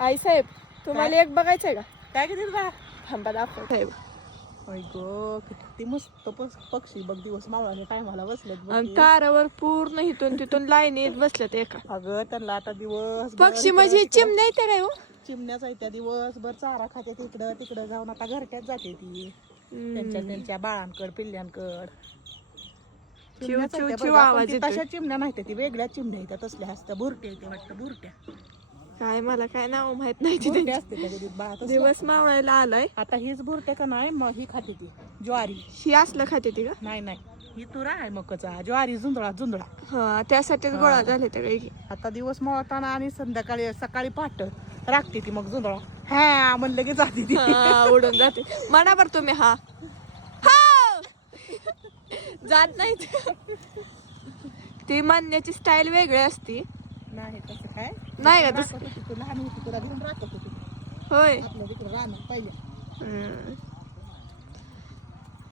आई साहेब तुम्हाला एक बघायचंय का? काय किती बा थांबा दाखव साहेब. होय गो किती मस्त पक्षी बघ दिवस मावळाच्या टायमाला बसलेत बघ आणि की. तारावर पूर्ण इथून तिथून लाईनीत बसल्यात एका. अगं त्यांना आता दिवस पक्षी म्हणजे चिमण्या येते काय हो? चिमण्याच आहे त्या दिवसभर चारा खाते तिकडं तिकडं जाऊन आता घरट्यात जाते ती त्यांच्या बाळांकड पिल्ल्यांकड. चिव चिव चिव आवाज येतोय. तशा चिमण्या नाही ती वेगळ्या चिमण्या येतात तसल्या असतात बुरट्या येते वाटतं बुरट्या. काय मला काय नाव माहित नाही तिथे. बुरट्या असते त्या बाळा तसलं. दिवस मावळायला आलाय. आता हीच बुरट्या का नाही मग ही खाते ती ज्वारी. ही असलं खाते ती का? नाही ही तुरा आहे मकचा ज्वारी जुंधळा. हा त्यासाठीच गोळा झाले ते काही. आता दिवस मळताना आणि संध्याकाळी सकाळी पहाट राखते ती मग जुंधळा. हा म्हणलं की जाते ती. उडून जाते म्हणा बर तुम्ही. हा जात नाही. ती म्हणण्याची स्टाईल वेगळी असती. नाही तसं काय नाही का तसं? लहान होती तुला घेऊन राहत होती होय. आपल्या तिकडे राहणार पाहिजे.